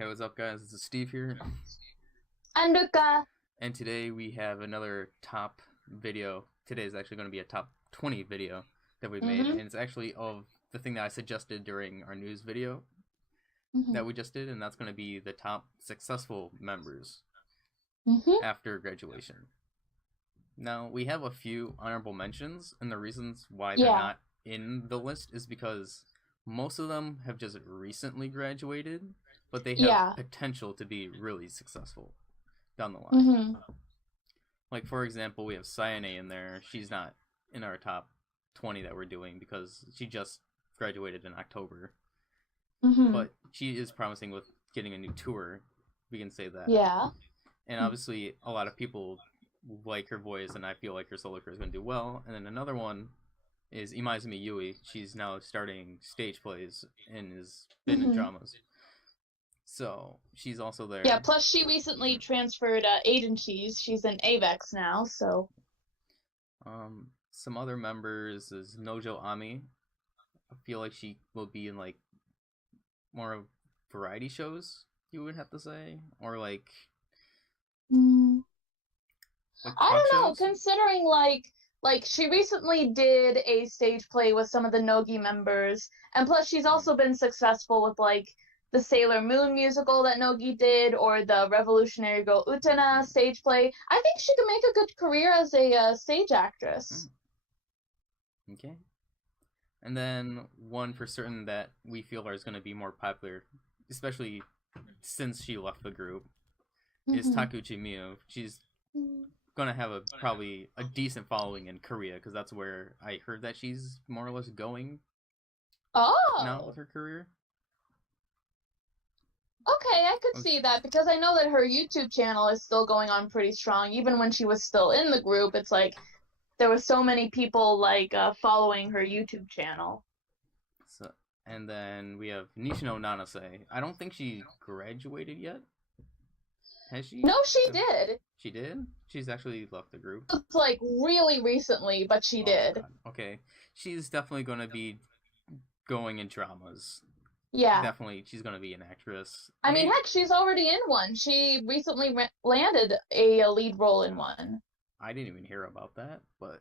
Hey, what's up, guys? This is Steve here, And Ruka. and today we have another top video. Today is actually going to be a top 20 video that we've made, Mm-hmm. and it's actually of the thing that I suggested during our news video Mm-hmm. that we just did, and that's going to be the top successful members Mm-hmm. after graduation. Now, we have a few honorable mentions, and the reasons why they're Yeah. not in the list is because most of them have just recently graduated, but they have Yeah. potential to be really successful down the line. Mm-hmm. Like, for example, we have Sayane in there. She's not in our top 20 that we're doing because she just graduated in October. Mm-hmm. But she is promising with getting a new tour. We can say that. Yeah. And obviously, a lot of people like her voice, and I feel like her solo career is going to do well. And then another one is Imaizumi Yui. She's now starting stage plays and has been in Mm-hmm. dramas. So she's also there. Yeah, plus she recently transferred agencies. She's in AVEX now, so. Some other members is Nojo Ami. I feel like she will be in like more variety shows, you would have to say, or Mm. like I talk don't know, shows. considering like she recently did a stage play with some of the Nogi members, and plus she's also been successful with like the Sailor Moon musical that Nogi did, or the Revolutionary Girl Utena stage play. I think she could make a good career as a stage actress. Okay. And then one for certain that we feel is going to be more popular, especially since she left the group, is Mm-hmm. Takuchi Miyu. She's gonna have probably a decent following in Korea because that's where I heard that she's more or less going now with Oh, her career. okay, I could Let's- see that because I know that her YouTube channel is still going on pretty strong. Even when she was still in the group, it's like there were so many people like following her YouTube channel. So, and then we have Nishino Nanase. I don't think she graduated yet. Has she? No, she did. She did? She's actually left the group. It's like really recently, but she Oh, did. God. Okay. She's definitely going to be going in dramas. Yeah. Definitely, she's going to be an actress. I mean, heck, she's already in one. She recently landed a lead role in one. I didn't even hear about that, but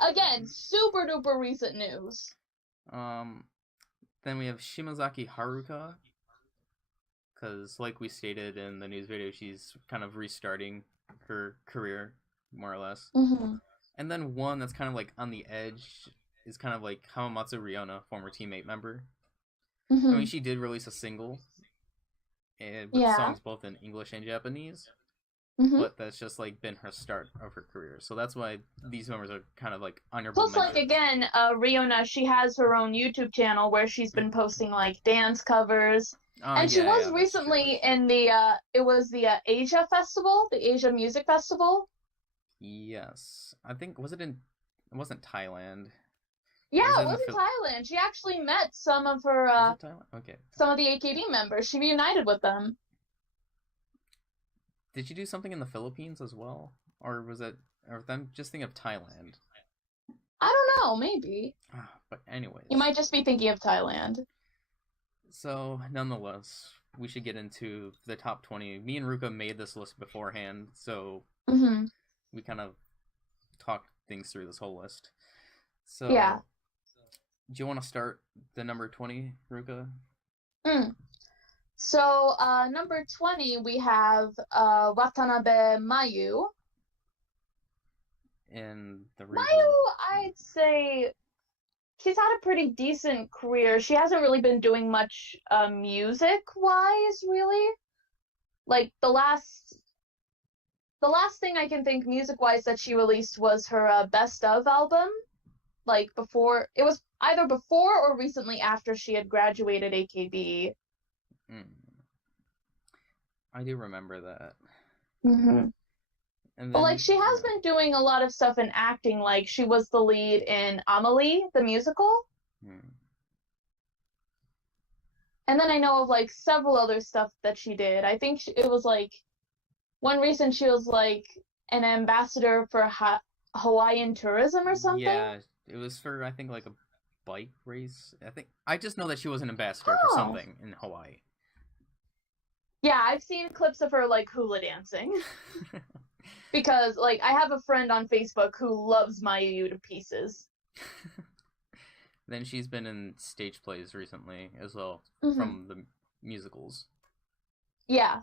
Again, super duper recent news. Then we have Shimazaki Haruka, because like we stated in the news video, she's kind of restarting her career, more or less. Mm-hmm. And then one that's kind of like on the edge is kind of like Hamamatsu Ryona, former teammate member. Mm-hmm. I mean, she did release a single with songs both in English and Japanese. Mm-hmm. But that's just like been her start of her career, so that's why these members are kind of like honorable Plus, like again, Riona, she has her own YouTube channel where she's been posting like dance covers, and she was recently in the it was the Asia Festival, the Asia Music Festival. Yes, I think it wasn't Thailand. Yeah, it was in Thailand. She actually met some of her some of the AKB members. She reunited with them. Did you do something in the Philippines as well? Or was it... Or I'm just thinking of Thailand. I don't know, maybe. But anyways. You might just be thinking of Thailand. So, nonetheless, we should get into the top 20. Me and Ruka made this list beforehand, so we kind of talked things through this whole list. So, yeah. Do you want to start the number 20, Ruka? So, number 20, we have Watanabe Mayu. And the Mayu, I'd say she's had a pretty decent career. She hasn't really been doing much music-wise, really. Like, the last thing I can think music-wise that she released was her Best Of album. Like, it was either before or recently after she had graduated AKB. I do remember that. Mm-hmm. And then, but like she has been doing a lot of stuff in acting. Like she was the lead in Amelie, the musical. And then I know of like several other stuff that she did. I think it was like one reason she was like an ambassador for Hawaiian tourism or something. Yeah, it was for I think like bike race. I just know that she was an ambassador for something in Hawaii. Yeah, I've seen clips of her like hula dancing. Because like I have a friend on Facebook who loves Mayu to pieces. Then she's been in stage plays recently as well, from the musicals. Yeah.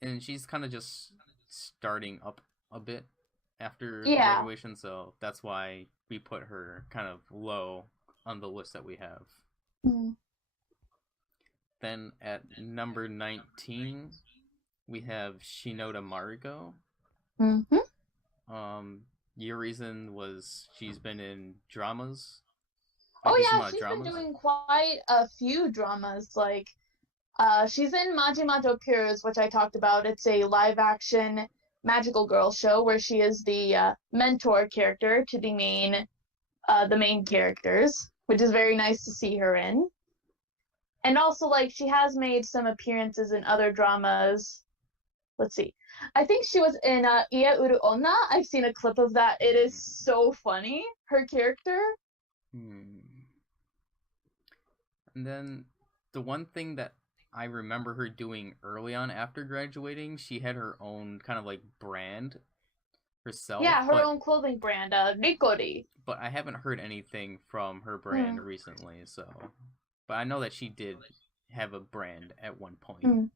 And she's kind of just starting up a bit after graduation, so that's why we put her kind of low on the list that we have. Then at number 19, we have Shinoda Mariko. Your reason was she's been in dramas. She's been doing quite a few dramas. Like, she's in Majimajo Pures, which I talked about. It's a live-action magical girl show where she is the mentor character to the main characters, which is very nice to see her in. And also, like, she has made some appearances in other dramas. Let's see. I think she was in Ie Uru Onna. I've seen a clip of that. It is so funny, her character. And then the one thing that I remember her doing early on after graduating, she had her own kind of like brand herself. Yeah, her own clothing brand, Rikori. But I haven't heard anything from her brand recently, so... But I know that she did have a brand at one point.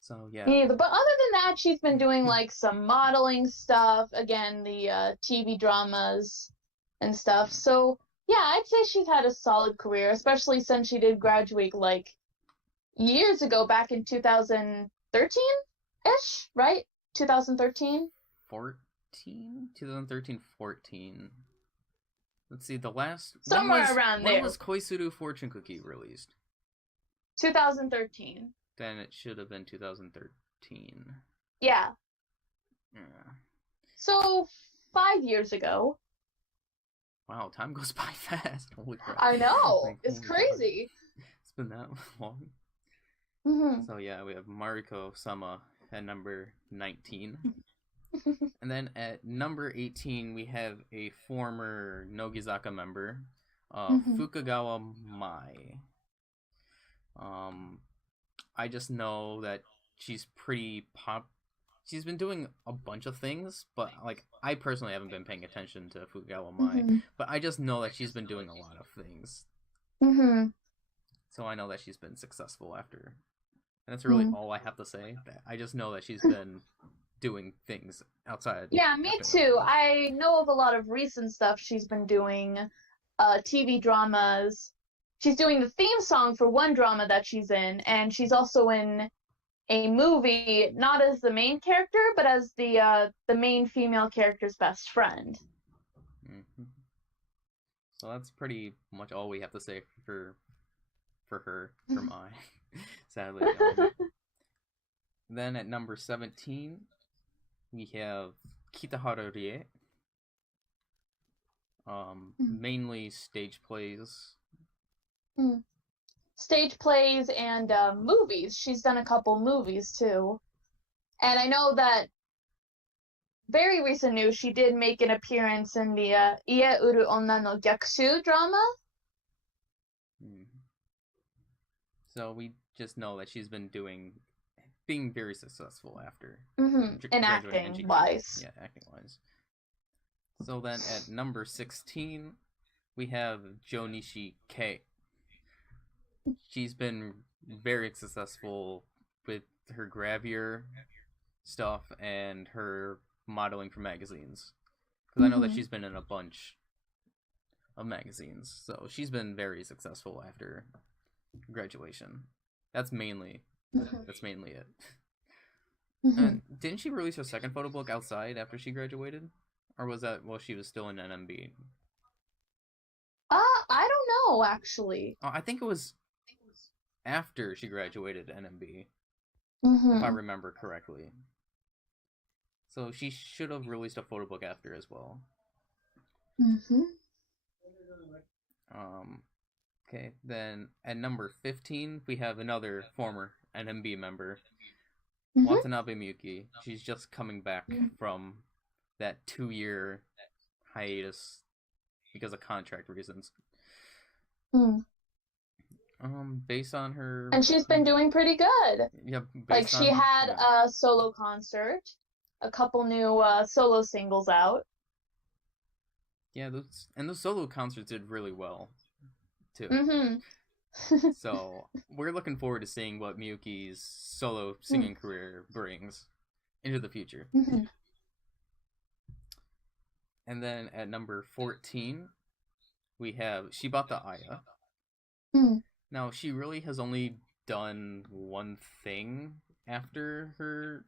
So, yeah. But other than that, she's been doing, like, some modeling stuff. Again, the TV dramas and stuff. So, yeah, I'd say she's had a solid career, especially since she did graduate, like, years ago, back in 2013-ish, right? 2013? 2013, 14. Let's see, the last... Somewhere around there. When was Koisuru Fortune Cookie released? 2013. Then it should have been 2013. Yeah. So, 5 years ago. Wow, time goes by fast. Holy crap. I know. It's crazy. It's been that long. So yeah, we have Mariko Sama at number 19. And then at number 18, we have a former Nogizaka member, Fukagawa Mai. I just know that she's pretty She's been doing a bunch of things, but like I personally haven't been paying attention to Fukagawa Mai. But I just know that she's been doing a lot of things. So I know that she's been successful after. And that's really all I have to say. I just know that she's been doing things outside. Yeah, me too. I know of a lot of recent stuff she's been doing, TV dramas. She's doing the theme song for one drama that she's in, and she's also in a movie, not as the main character, but as the main female character's best friend. So that's pretty much all we have to say for her, for Mai, sadly. Then at number 17, we have Kitaharu Rie. Mainly stage plays. Stage plays and movies. She's done a couple movies too. And I know that very recent news, she did make an appearance in the Ie Uru Onna no Gyakushu drama. So we just know that she's been being very successful after. And acting-wise. Yeah, acting-wise. So then at number 16, we have Jonishi K. She's been very successful with her gravure stuff and her modeling for magazines. Because I know that she's been in a bunch of magazines. So she's been very successful after graduation. That's mainly it. And didn't she release her second photo book outside after she graduated? Or was that while she was still in NMB? I don't know, actually. I think it was after she graduated NMB, if I remember correctly. So she should have released a photo book after as well. Okay, then at number 15, we have another former NMB member, Watanabe Miyuki. She's just coming back from that 2-year hiatus because of contract reasons. Mm. Based on her, and she's been doing pretty good. Yeah, Like based she on had yeah. a solo concert, a couple new solo singles out. Yeah, those solo concerts did really well too. Mm-hmm. So we're looking forward to seeing what Miyuki's solo singing career brings into the future. Mm-hmm. And then at number 14, we have Shibata Aya. Mm-hmm. Now, she really has only done one thing after her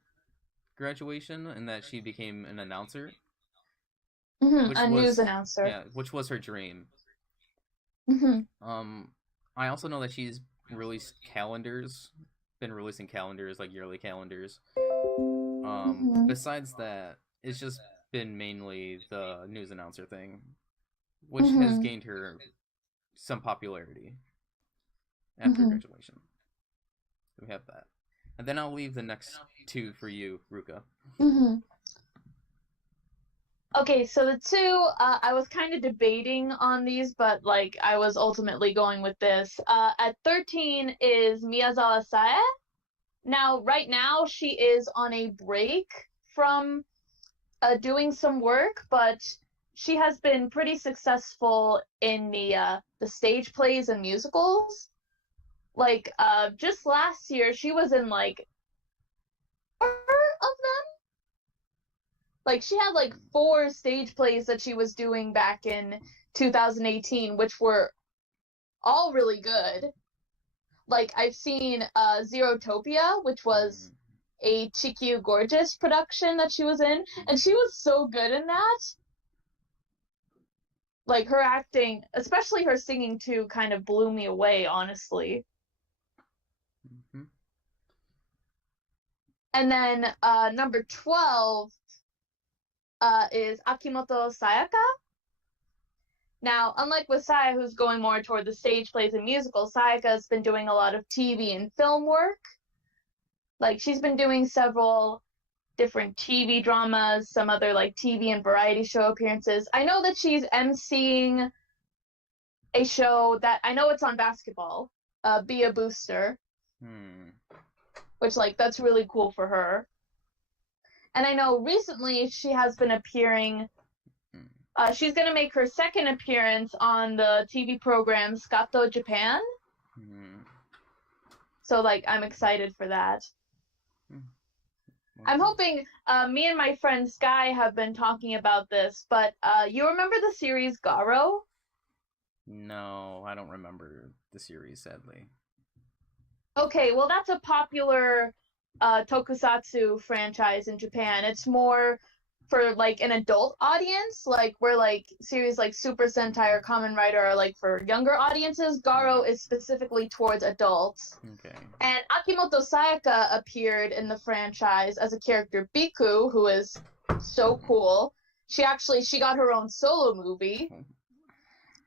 graduation, and that she became an announcer, Mm-hmm. which A news was announcer. which was her dream. Mm-hmm. I also know that she's released calendars, been releasing calendars like yearly calendars. Mm-hmm. Besides that, it's just been mainly the news announcer thing, which has Mm-hmm. gained her some popularity after Mm-hmm. graduation. We have that. And then I'll leave the next two for you, Ruka. Mm-hmm. Okay, so the two, I was kind of debating on these, but like I was ultimately going with this. At 13 is Miyazawa Sae. Now, right now, she is on a break from doing some work, but she has been pretty successful in the stage plays and musicals. Like, just last year, she was in like 4 of them. Like she had like 4 stage plays that she was doing back in 2018, which were all really good. Like I've seen Zerotopia, which was a Chikyu Gorgeous production that she was in, and she was so good in that. Like her acting, especially her singing too, kind of blew me away, honestly. Mm-hmm. And then number 12 is Akimoto Sayaka. Now, unlike with Saya, who's going more toward the stage plays and musicals, Sayaka's been doing a lot of TV and film work. Like, she's been doing several different TV dramas, some other, like, TV and variety show appearances. I know that she's emceeing a show that, I know it's on basketball, Be a Booster, which, like, that's really cool for her. And I know recently she has been appearing she's going to make her second appearance on the TV program Scato Japan. So, like, I'm excited for that. I'm hoping, me and my friend Sky have been talking about this, but you remember the series Garo? No, I don't remember the series, sadly. Okay, well, that's a popular tokusatsu franchise in Japan. It's more for like an adult audience, like where like series like Super Sentai or Kamen Rider are like for younger audiences. Garo is specifically towards adults. Okay. And Akimoto Sayaka appeared in the franchise as a character Biku, who is so cool. She got her own solo movie.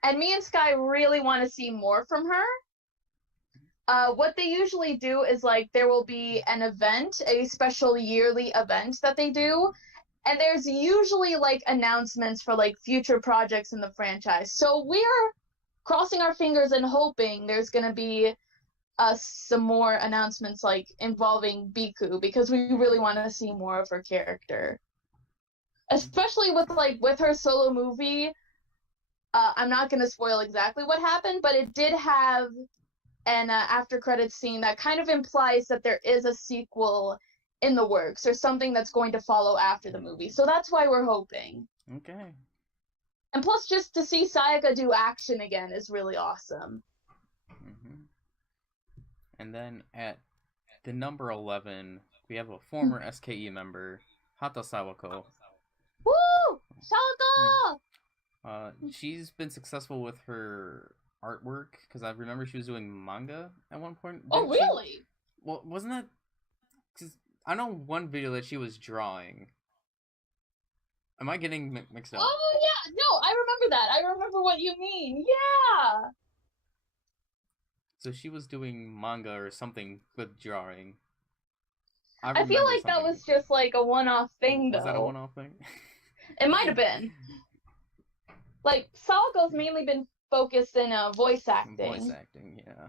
And me and Sky really want to see more from her. What they usually do is like there will be an event, a special yearly event that they do, and there's usually like announcements for like future projects in the franchise. So we're crossing our fingers and hoping there's gonna be some more announcements like involving Biku, because we really want to see more of her character, especially with her solo movie. I'm not gonna spoil exactly what happened, but it did have an after credits scene that kind of implies that there is a sequel in the works or something that's going to follow after the movie. So that's why we're hoping. Okay. And plus, just to see Sayaka do action again is really awesome. Mm-hmm. And then at the number 11, we have a former SKE member, Hata Sawako. Woo! Sawako! She's been successful with her artwork, because I remember she was doing manga at one point. Oh, really? Well, wasn't that... Cause I know one video that she was drawing. Am I getting mixed up? Oh, yeah. No, I remember that. I remember what you mean. Yeah. So she was doing manga or something with drawing. I feel like that was just like a one-off thing, though. Was that a one-off thing? It might have been. like Sawako's mainly been focused in voice Voice acting. acting, yeah.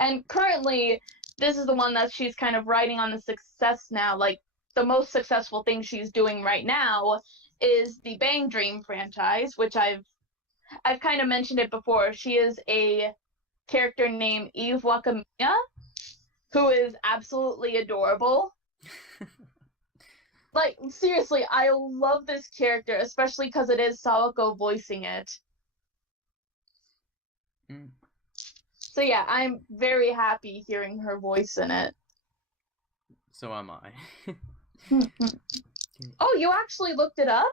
And currently, this is the one that she's kind of riding on the success now. Like, the most successful thing she's doing right now is the Bang Dream franchise, which I've kind of mentioned it before. She is a character named Eve Wakamiya, who is absolutely adorable. Like, seriously, I love this character, especially because it is Sawako voicing it. Mm. So yeah, I'm very happy hearing her voice in it. So am I. Oh, you actually looked it up?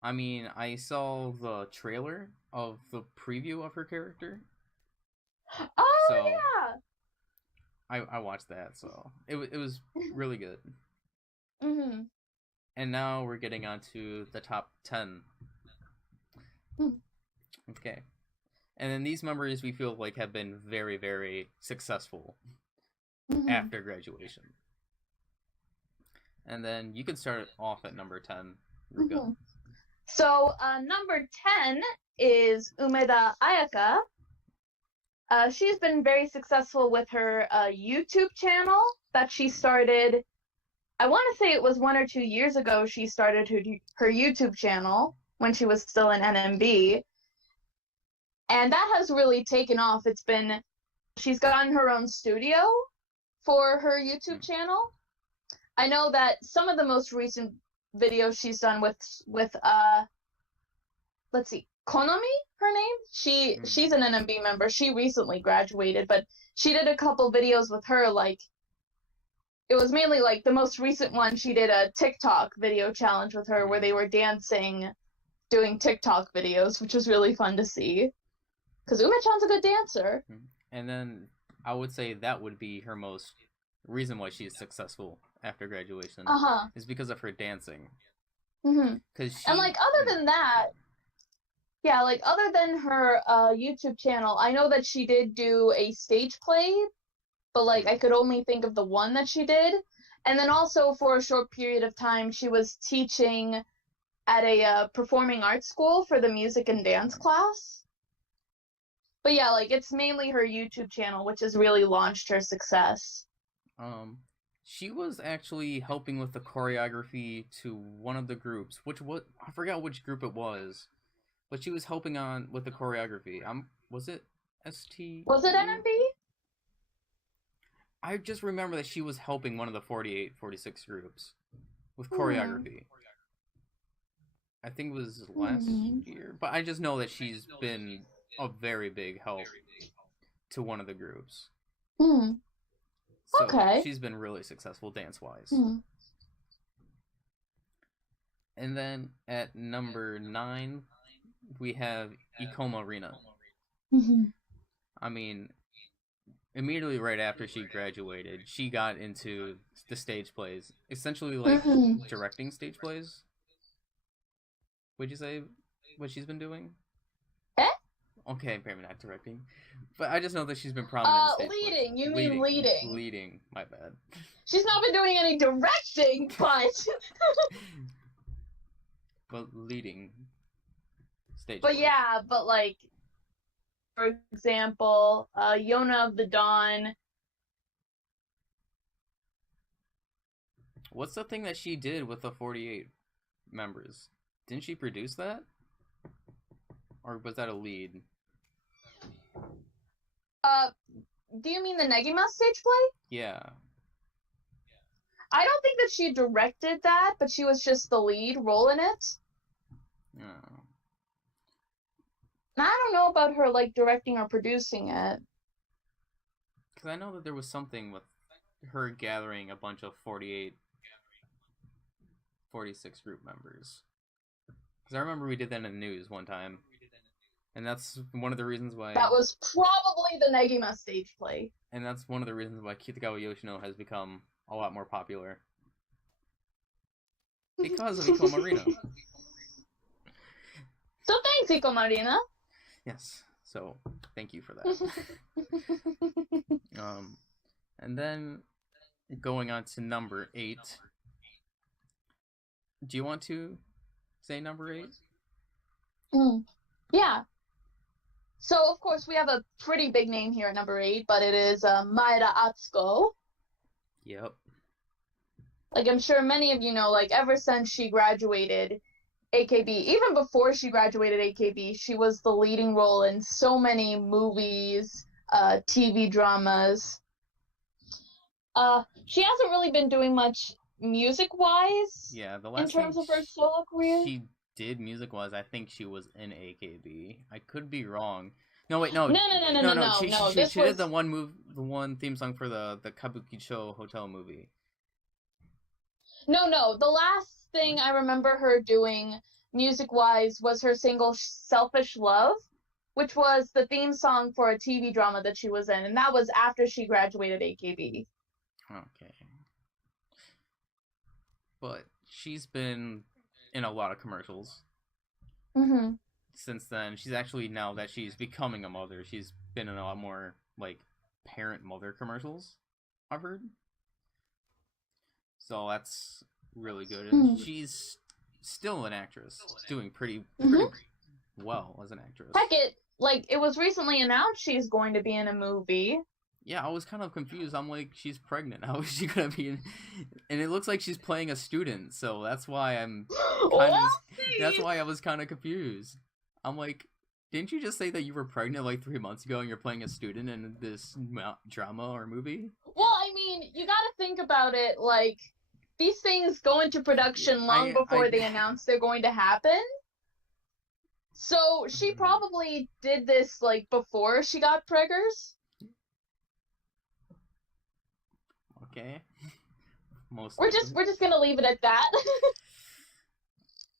I mean, I saw the trailer of the preview of her character. Oh, so yeah! I watched that, so it was really good. Mm-hmm. And now we're getting on to the top 10. Okay. And then these members we feel like have been very, very successful after graduation. And then you can start off at number 10, Ruka. So number 10 is Umeda Ayaka. She's been very successful with her YouTube channel that she started. I want to say it was 1 or 2 years ago she started her YouTube channel when she was still in NMB. And that has really taken off. She's gotten her own studio for her YouTube channel. I know that some of the most recent videos she's done with let's see, Konami, her name? She's an NMB member. She recently graduated, but she did a couple videos with her, like, it was mainly like the most recent one, she did a TikTok video challenge with her where they were dancing, doing TikTok videos, which was really fun to see. Because Ume-chan's a good dancer. And then I would say that would be her most reason why she's successful after graduation. Is because of her dancing. And like other than that, yeah, like other than her YouTube channel, I know that she did do a stage play, but like I could only think of the one that she did. And then also for a short period of time, she was teaching at a performing arts school for the music and dance class. But yeah, like it's mainly her YouTube channel, which has really launched her success. She was actually helping with the choreography to one of the groups, I forgot which group it was, but she was helping on with the choreography. Was it ST? Was it NMB? I just remember that she was helping one of the 48, 46 groups with choreography. I think it was last year, but I just know that she's been a very big help to one of the groups. So she's been really successful dance-wise. And then at number 9, we have Ikoma Rina. I mean, immediately right after she graduated, she got into the stage plays. Essentially like directing stage plays. Would you say what she's been doing? Okay, maybe not directing. But I just know that she's been prominent in stage leading. plays. You mean leading. Leading, my bad. She's not been doing any directing, but... but leading stage But plays. yeah, but like, for example, Yona of the Dawn. What's the thing that she did with the 48 members? Didn't she produce that? Or was that a lead? Do you mean the Negima stage play? Yeah. I don't think that she directed that, but she was just the lead role in it. Oh. I don't know about her, like, directing or producing it. Because I know that there was something with her gathering a bunch of 48, 46 group members. Because I remember we did that in the news one time. And that's one of the reasons why... That was probably the Negima stage play. And that's one of the reasons why Kitagawa Yoshino has become a lot more popular. Because of Ikoma Rina. So thanks, Ikoma Rina. Yes. So, thank you for that. And then, going on to number 8. Do you want to say number 8? Yeah. So, of course, we have a pretty big name here at number 8, but it is Maeda Atsuko. Yep. Like, I'm sure many of you know, like, ever since she graduated AKB, even before she graduated AKB, she was the leading role in so many movies, TV dramas. She hasn't really been doing much music-wise Yeah, the in last terms thing of her solo career. she did music-wise, I think she was in AKB. I could be wrong. No, wait, no. No. This She did was the one theme song for the Kabukicho Hotel movie. no. The last thing I remember her doing music-wise was her single "Selfish Love," which was the theme song for a TV drama that she was in, and that was after she graduated AKB. Okay. But she's been in a lot of commercials. Mm-hmm. Since then. She's actually, now that she's becoming a mother, she's been in a lot more like parent mother commercials, I've heard. So that's really good. And she's still an actress, doing pretty well as an actress. Heck, it was recently announced she's going to be in a movie. Yeah, I was kind of confused. I'm like, she's pregnant. How is she gonna be in? And it looks like she's playing a student, so that's why that's why I was kind of confused. I'm like, didn't you just say that you were pregnant like 3 months ago and you're playing a student in this drama or movie? Well, I mean, you gotta think about it, like, these things go into production long before they announce they're going to happen. So she probably did this, like, before she got preggers. Okay. We're just gonna leave it at that.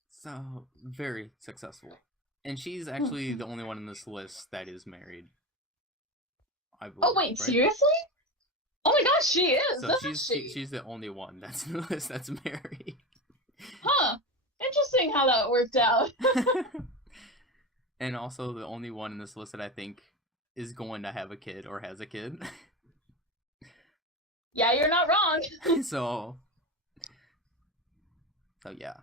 So, very successful. And she's actually the only one in this list that is married. I believe, oh, wait, right? Seriously? Oh my gosh, she is! So she's the only one that's in the list that's married. Huh. Interesting how that worked out. And also the only one in this list that I think is going to have a kid or has a kid. Yeah, you're not wrong. So yeah.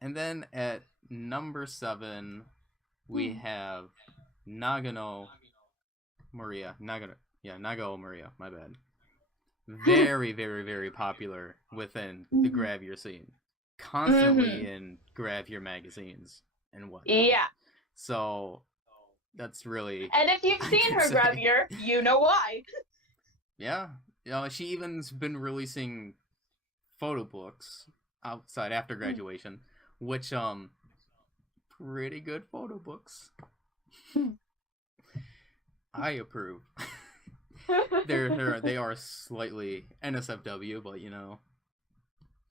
And then at number 7, we have Nagao Maria, my bad. Very, very, very popular within the Grab Your scene. Constantly in Grab Your magazines and whatnot. Yeah. So, that's really... And if you've seen her Grab Your, you know why. Yeah. She even's been releasing photo books outside after graduation, which, pretty good photo books. I approve. They are slightly NSFW, but you know.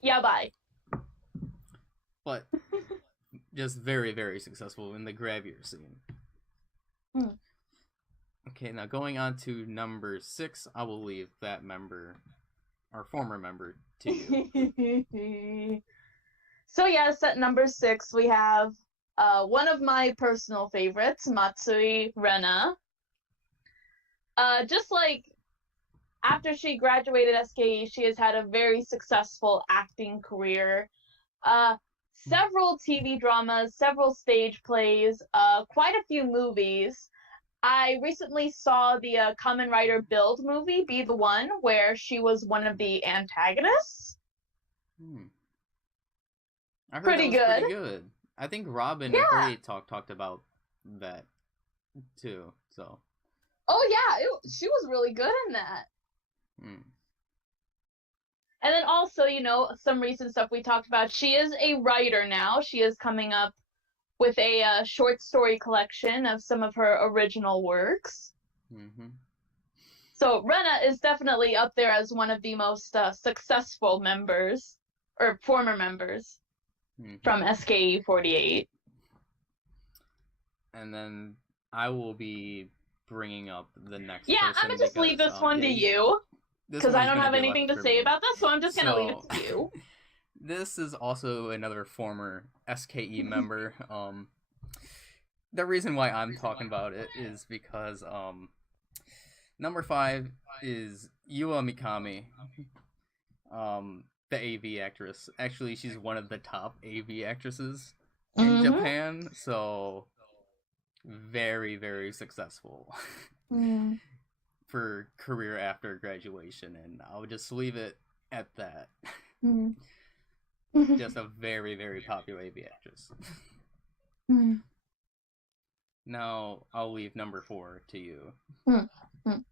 Yeah, bye. But just very, very successful in the Grab Your scene. Okay, now going on to number 6, I will leave that member, our former member, to you. So yes, at number 6 we have one of my personal favorites, Matsui Rena. Just like after she graduated SKE, she has had a very successful acting career. Several TV dramas, several stage plays, quite a few movies. I recently saw the Kamen Rider Build movie, Be the One, where she was one of the antagonists. I heard pretty good. I think Robin and Frey talked about that too. So. Oh yeah, she was really good in that. And then also, you know, some recent stuff we talked about. She is a writer now. She is coming up with a short story collection of some of her original works. So Rena is definitely up there as one of the most successful members, or former members, from SKE48. And then I will be bringing up the next person. Yeah, I'm going to just leave this one to you, because I don't have anything to say about this, so I'm just going to leave it to you. This is also another former SKE member. The reason why I'm talking about it is because number 5 is Yua Mikami, the AV actress. Actually, she's one of the top AV actresses in Mm-hmm. Japan, so very, very successful Mm. for career after graduation, and I'll just leave it at that. Mm. Just a very, very popular AV actress. Mm. Now I'll leave number 4 to you. Mm. Mm.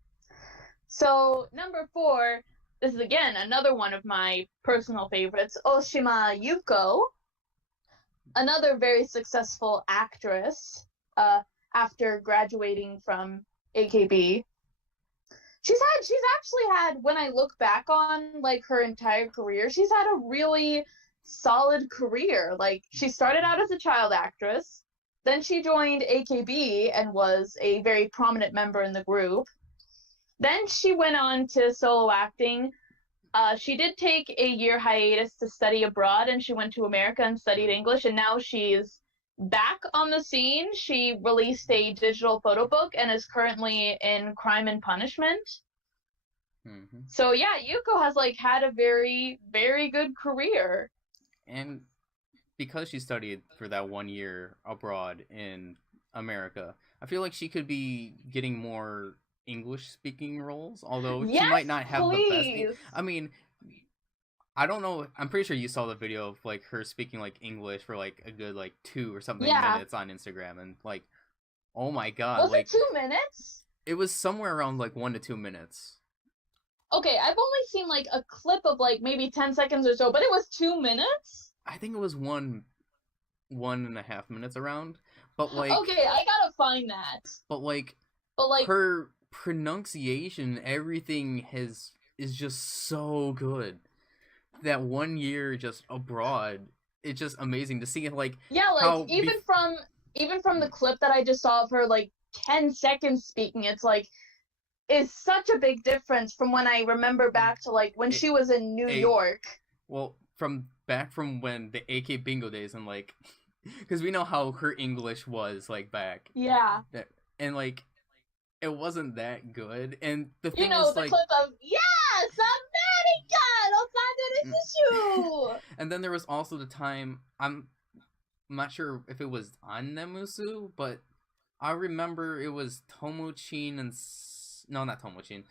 So number 4, this is again another one of my personal favorites, Oshima Yuko, another very successful actress. After graduating from AKB, she's actually had, when I look back on like her entire career, she's had a really solid career. Like she started out as a child actress, then she joined AKB and was a very prominent member in the group. Then she went on to solo acting. She did take a year hiatus to study abroad, and she went to America and studied English, and now she's back on the scene. She released a digital photo book and is currently in Crime and Punishment. Mm-hmm. So yeah, Yuko has like had a very, very good career. And because she studied for that 1 year abroad in America, I feel like she could be getting more English speaking roles, although yes, she might not have please. the best. I mean, I don't know. I'm pretty sure you saw the video of like her speaking like English for like a good like 2 or something minutes on Instagram, and like, oh my god, was like, it 2 minutes? It was somewhere around like 1 to 2 minutes. Okay, I've only seen like a clip of like maybe 10 seconds or so, but it was 2 minutes? I think it was 1.5 minutes around. But like, okay, I gotta find that. But like her pronunciation, everything is just so good. That 1 year just abroad, it's just amazing to see. Like, yeah, like even from the clip that I just saw of her like 10 seconds speaking, it's like is such a big difference from when I remember back to like when she was in New York. Well, from when the AK Bingo days, and like, because we know how her English was like back. Yeah. And like, it wasn't that good. And the thing is, the like, clip of yes, American. And then there was also the time, I'm not sure if it was on Nemusu, but I remember it was Tomochin and no, not Tomochin.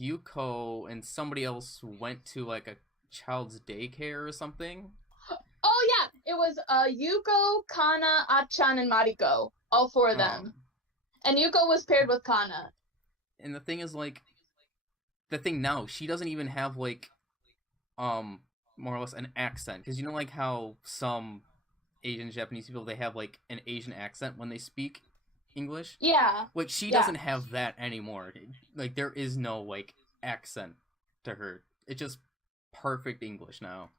Yuko and somebody else went to like a child's daycare or something. Oh yeah, it was Yuko, Kana, Achan, and Mariko. All 4 of them. And Yuko was paired with Kana. And the thing is, like, the thing now, she doesn't even have like more or less an accent, because you know like how some Asian Japanese people, they have like an Asian accent when they speak English. Yeah. Like she doesn't have that anymore. Like there is no like accent to her. It's just perfect English now.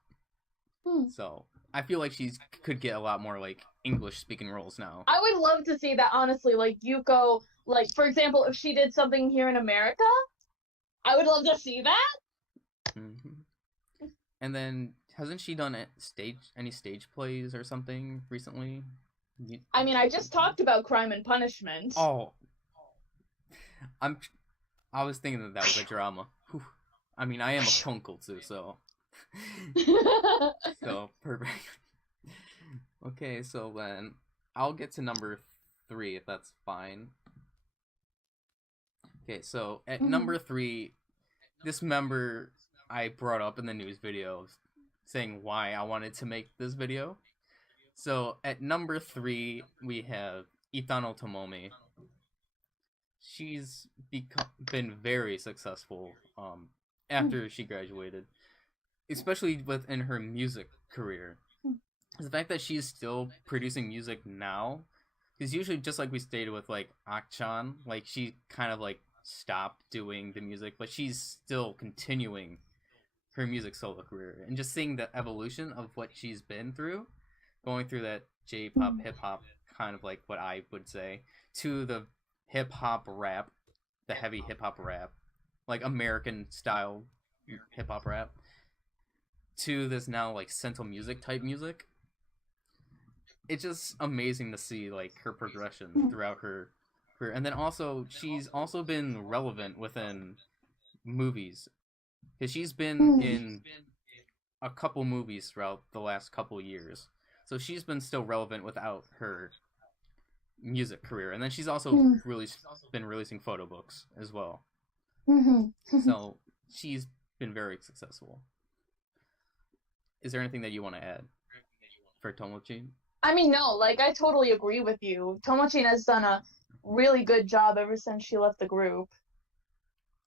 So I feel like she could get a lot more like English speaking roles now. I would love to see that, honestly. Like Yuko, like for example, if she did something here in America, I would love to see that. Mm-hmm. And then hasn't she done any stage plays or something recently? I mean, I just talked about Crime and Punishment. Oh, I was thinking that was a drama. I mean, I am a tonkotsu, so. So perfect. Okay, so then I'll get to number 3 if that's fine. Okay, so at number 3, this member I brought up in the news video saying why I wanted to make this video. So at number 3 we have Itano Tomomi. She's been very successful after she graduated, especially within her music career. The fact that she's still producing music now, because usually, just like we stated with like Akchan, like she kind of like stopped doing the music, but she's still continuing her music solo career, and just seeing the evolution of what she's been through, going through that J-pop, hip-hop, kind of like what I would say, to the hip-hop rap, the heavy hip-hop rap, like American style hip-hop rap, to this now like Central music type music. It's just amazing to see like her progression throughout her career. And then also she's also been relevant within movies, because she's been in a couple movies throughout the last couple years. So she's been still relevant without her music career, and then she's also been releasing photo books as well. So she's been very successful. Is there anything that you want to add for Tomochin? I mean, no, like, I totally agree with you. Tomochin has done a really good job ever since she left the group.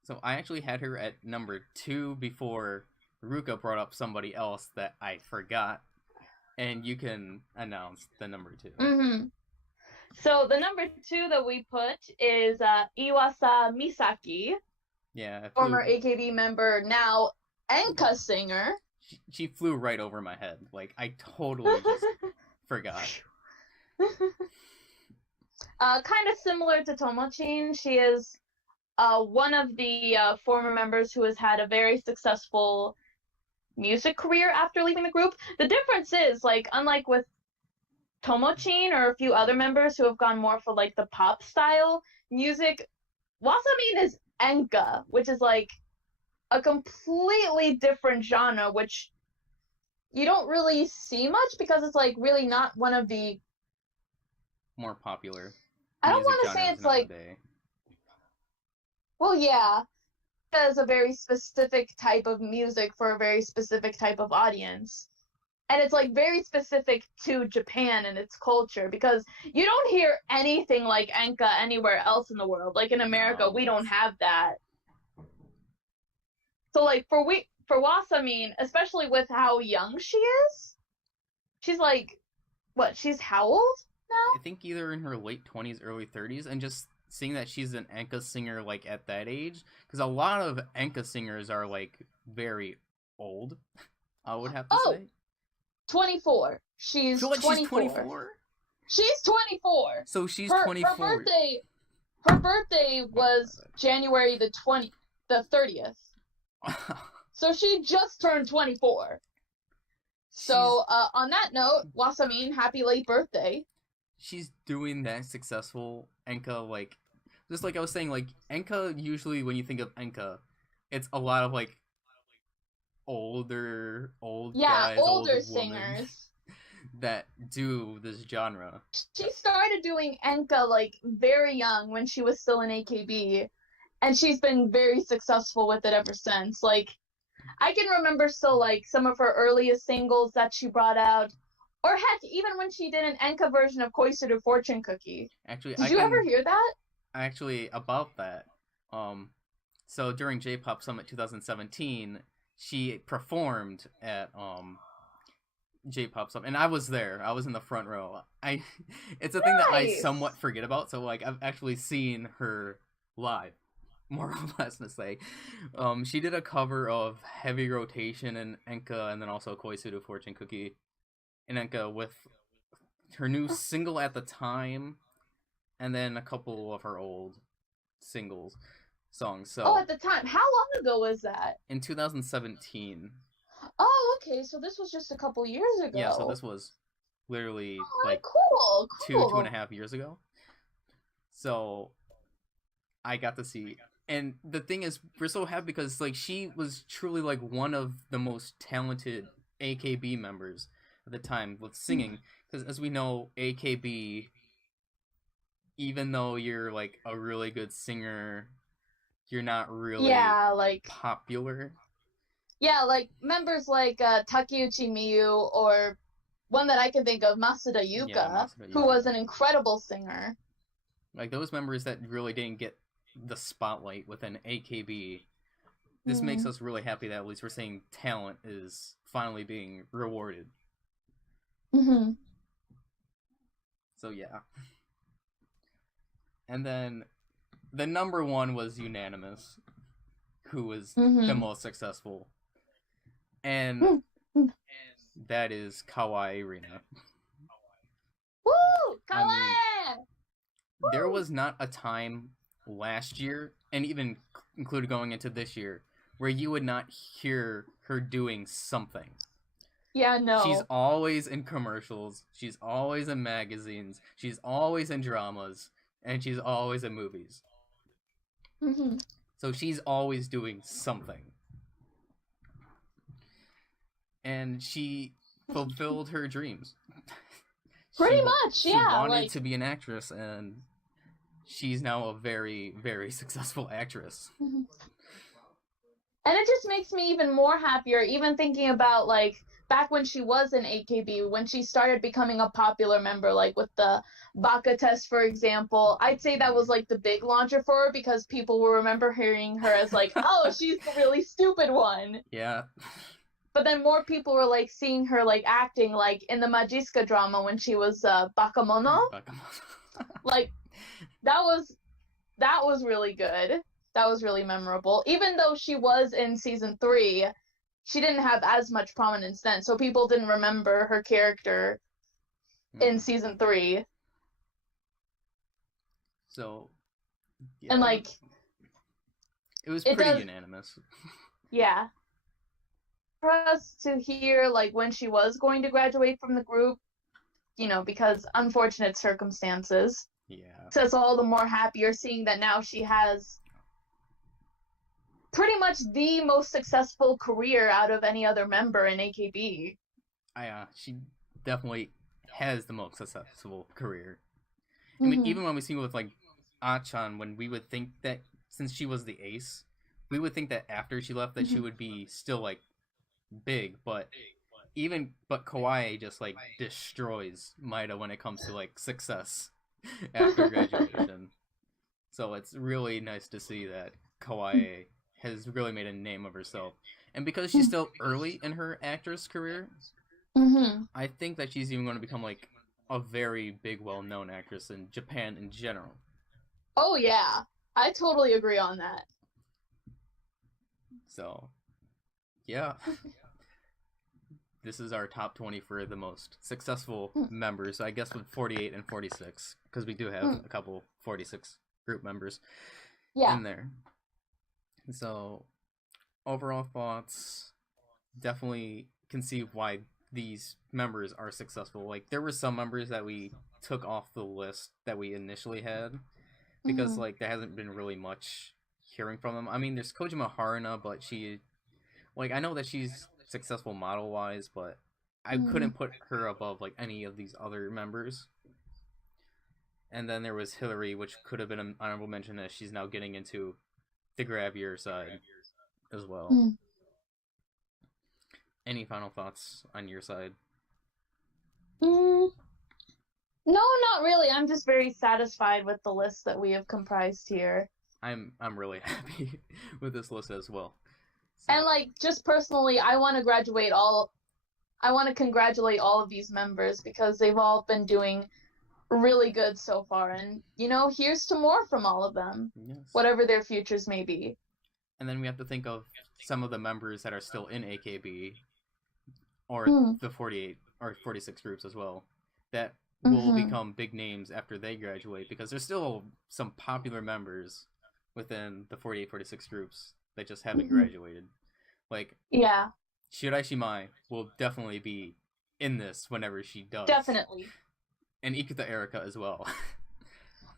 So I actually had her at number 2 before Ruka brought up somebody else that I forgot, and you can announce the number 2. So the number 2 that we put is Iwasa Misaki. Yeah, former AKB member, now Enka singer. She flew right over my head. Like, I totally just forgot. Kind of similar to Tomochin, she is one of the former members who has had a very successful music career after leaving the group. The difference is, like, unlike with Tomochin or a few other members who have gone more for, like, the pop style music, Wasamin is Enka, which is, like, a completely different genre, which you don't really see much because it's, like, really not one of the more popular. I don't want to say it's nowadays. Like, well, yeah, it's a very specific type of music for a very specific type of audience. And it's, like, very specific to Japan and its culture, because you don't hear anything like Enka anywhere else in the world. Like, in America, we don't have that. So, like, for Wasamin, especially with how young she is, she's, like, what, she's how old now? I think either in her late 20s, early 30s, and just seeing that she's an Enka singer, like, at that age, because a lot of Enka singers are, like, very old, I would have to say. 24. She's 24. She's 24? She's 24. So she's 24. Her birthday was January the 30th. So she just turned 24. So on that note, Wasamin, happy late birthday. She's doing that successful Enka, like, just like I was saying, like, Enka, usually when you think of Enka, it's a lot of, like, old guys, older singers that do this genre. She started doing Enka, like, very young when she was still in AKB, and she's been very successful with it ever since. Like, I can remember still, like, some of her earliest singles that she brought out, or heck, even when she did an Enka version of Koisuru Fortune Cookie. Actually, did you ever hear that? Actually, about that, so during J-Pop Summit 2017, she performed at J-Pop Summit, and I was there. I was in the front row. It's a thing that I somewhat forget about. So, like, I've actually seen her live, more or less to say. She did a cover of Heavy Rotation and Enka, and then also Koisuru Fortune Cookie and Enka with her new single at the time, and then a couple of her old singles. Songs. So, at the time. How long ago was that? In 2017. Oh, okay. So this was just a couple years ago. Yeah, so this was literally cool. 2.5 years ago. So I got to see, and the thing is, we're so happy because, like, she was truly, like, one of the most talented AKB members at the time with singing. Because as we know, AKB, even though you're, like, a really good singer, you're not really popular. Yeah, like, members like Takeuchi Miyu, or one that I can think of, Masuda Yuka, who was an incredible singer. Like, those members that really didn't get the spotlight within AKB. This makes us really happy that at least we're seeing talent is finally being rewarded. So, yeah. And then the number 1 was unanimous, who was the most successful. And that is Kawaii Rina. Woo! Kawaii! There was not a time last year, and even included going into this year, where you would not hear her doing something. Yeah, no. She's always in commercials, she's always in magazines, she's always in dramas, and she's always in movies. So she's always doing something. And she fulfilled her dreams. Pretty much, she yeah. wanted to be an actress, and she's now a very, very successful actress. And it just makes me even more happier, even thinking about, like, back when she was in AKB, when she started becoming a popular member, like with the Baka test, for example. I'd say that was, like, the big launcher for her, because people will remember hearing her as, like, oh, she's the really stupid one. Yeah. But then more people were, like, seeing her, like, acting, like, in the Majiska drama when she was Bakamono. Like, that was really good. That was really memorable. Even though she was in season 3, she didn't have as much prominence then, so people didn't remember her character in season 3. So, yeah. And, like, it was pretty unanimous. Yeah. For us to hear, like, when she was going to graduate from the group, you know, because unfortunate circumstances. Yeah. So it's all the more happier seeing that now she has pretty much the most successful career out of any other member in AKB. She definitely has the most successful career. I mean, even when we see with, like, Achan, when we would think that, since she was the ace, we would think that after she left that she would be still, like, big, but Kawaii just, like, destroys Maida when it comes to, like, success after graduation. So it's really nice to see that Kawaii has really made a name of herself. And because she's still early in her actress career, I think that she's even going to become, like, a very big, well-known actress in Japan in general. Oh, yeah. I totally agree on that. So, yeah. This is our top 20 for the most successful members, I guess, with 48 and 46, because we do have a couple 46 group members in there. So, overall thoughts, definitely can see why these members are successful. Like, there were some members that we took off the list that we initially had, because, like, there hasn't been really much hearing from them. I mean, there's Kojima Haruna, but she, like, I know that she's successful model-wise, but I couldn't put her above, like, any of these other members. And then there was Hillary, which could have been an honorable mention, as she's now getting into the grab year side as well. Any final thoughts on your side? No, not really. I'm just very satisfied with the list that we have comprised here. I'm really happy with this list as well. So. And, like, just personally, I want to congratulate all of these members, because they've all been doing really good so far, and, you know, here's to more from all of them. Yes. Whatever their futures may be. And then we have to think of some of the members that are still in AKB, or the 48 or 46 groups as well, that will become big names after they graduate, because there's still some popular members within the 48, 46 groups that just haven't graduated. Like, Shirai Shimai will definitely be in this whenever she does. Definitely. And Ikuta Erika as well.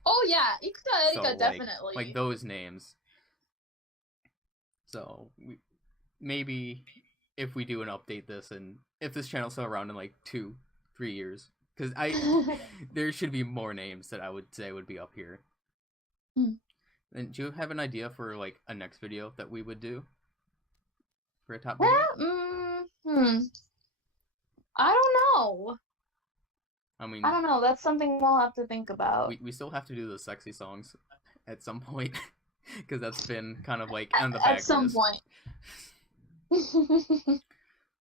Oh yeah, Ikuta Erika, so, definitely. Like those names. So, maybe if we do an update this, and if this channel's still around in, like, 2-3 years, because there should be more names that I would say would be up here. And do you have an idea for, like, a next video that we would do for a top video? I don't know. I mean, I don't know. That's something we'll have to think about. We still have to do the sexy songs at some point, because that's been kind of, like, on the back at some list. Point.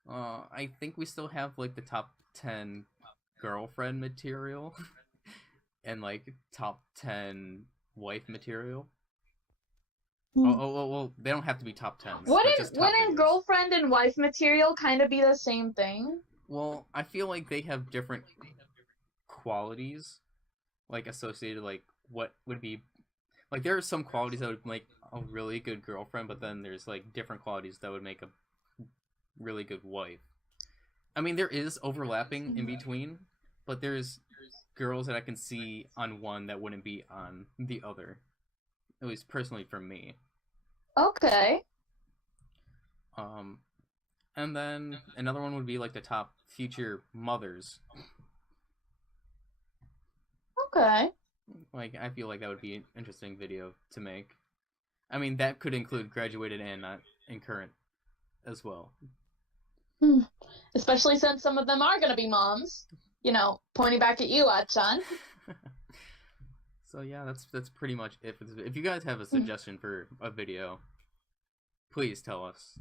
I think we still have, like, the top 10 girlfriend material and, like, top 10 wife material. Well, they don't have to be top 10s. Wouldn't girlfriend and wife material kind of be the same thing? Well, I feel like they have different qualities, like, associated, like, what would be, like, there are some qualities that would make a really good girlfriend, but then there's, like, different qualities that would make a really good wife. I mean, there is overlapping in between, but there's girls that I can see on one that wouldn't be on the other, at least personally for me. Okay. And then another one would be like the top future mothers. Okay. Like, I feel like that would be an interesting video to make. I mean, that could include graduated and not in current as well. Especially since some of them are going to be moms. You know, pointing back at you, Achan. So yeah, that's pretty much it. If you guys have a suggestion for a video, please tell us,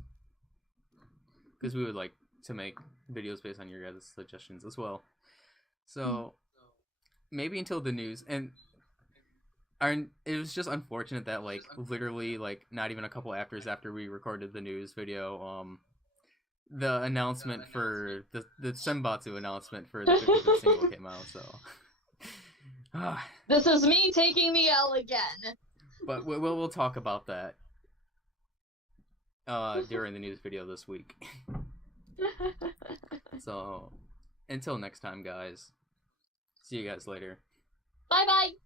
because we would like to make videos based on your guys' suggestions as well. So maybe until the news, and it was just unfortunate that like literally like not even a couple after we recorded the news video, the announcement for the Senbatsu announcement for the 50th single came out. So this is me taking the L again. But we'll talk about that during the news video this week. So until next time, guys. See you guys later. Bye bye.